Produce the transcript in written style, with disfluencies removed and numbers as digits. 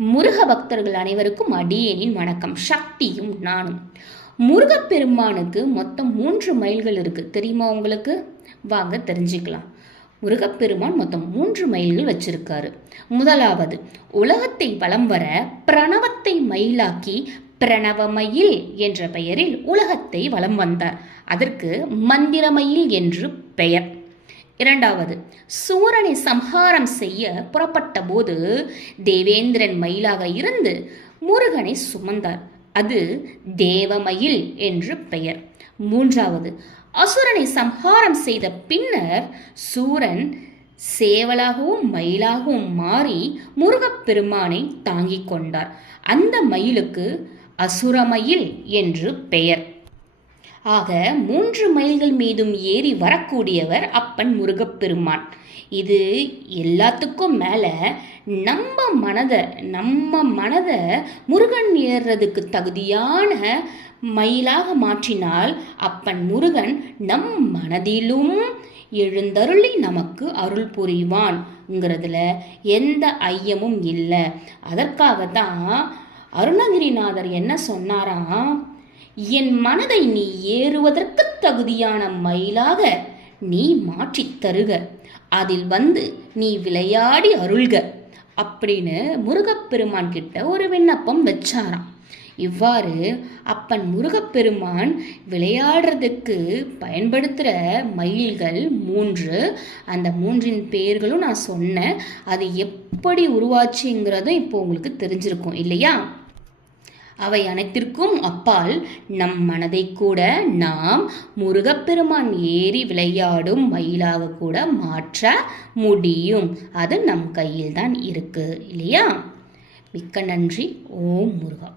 முருக பக்தர்கள் அனைவருக்கும் அடியேனின் வணக்கம். சக்தியும் நானும். முருகப்பெருமானுக்கு மொத்தம் 3 மைல்கள் இருக்கு, தெரியுமா உங்களுக்கு? வாங்க தெரிஞ்சுக்கலாம். முருகப்பெருமான் மொத்தம் 3 மைல்கள் வச்சிருக்காரு. முதலாவது, உலகத்தை வலம் வர பிரணவத்தை மயிலாக்கி பிரணவமயில் என்ற பெயரில் உலகத்தை வலம் வந்தார். அதற்கு மந்திரமயில் என்று பெயர். இரண்டாவது, சூரனை சம்ஹாரம் செய்ய புறப்பட்ட போது தேவேந்திரன் மயிலாக இருந்து முருகனை சுமந்தார். அது தேவமயில் என்று பெயர். மூன்றாவது, அசுரனை சம்ஹாரம் செய்த பின்னர் சூரன் சேவலாகவும் மயிலாகவும் மாறி முருகப்பெருமானை தாங்கிக் கொண்டார். அந்த மயிலுக்கு அசுரமயில் என்று பெயர். ஆக 3 மைல்கள் மீதும் ஏறி வரக்கூடியவர் அப்பன் முருகப்பெருமான். இது எல்லாத்துக்கும் மேல நம்ம மனதை முருகன் ஏறுறதுக்கு தகுதியான மயிலாக மாற்றினால் அப்பன் முருகன் நம் மனதிலும் எழுந்தருளி நமக்கு அருள் புரிவான்ங்கிறதுல எந்த ஐயமும் இல்லை. அதற்காகத்தான் அருணகிரிநாதர் என்ன சொன்னாராம், என் மனதை நீ ஏறுவதற்கு தகுதியான மயிலாக நீ மாற்றித் தருக, அதில் வந்து நீ விளையாடி அருள்க அப்படின்னு முருகப்பெருமான் கிட்ட ஒரு விண்ணப்பம் வச்சாராம். இவ்வாறு அப்பன் முருகப்பெருமான் விளையாடுறதுக்கு பயன்படுத்துகிற மயில்கள் 3. அந்த 3இன் பெயர்களும் நான் சொன்னேன். அது எப்படி உருவாச்சுங்கிறதும் இப்போ உங்களுக்கு தெரிஞ்சிருக்கும் இல்லையா? அவை அனைத்திற்கும் அப்பால் நம் மனதை கூட நாம் முருகப்பெருமான் ஏறி விளையாடும் மயிலாக கூட மாற்ற முடியும். அது நம் கையில் தான் இருக்கு இல்லையா? மிக்க நன்றி. ஓம் முருகா.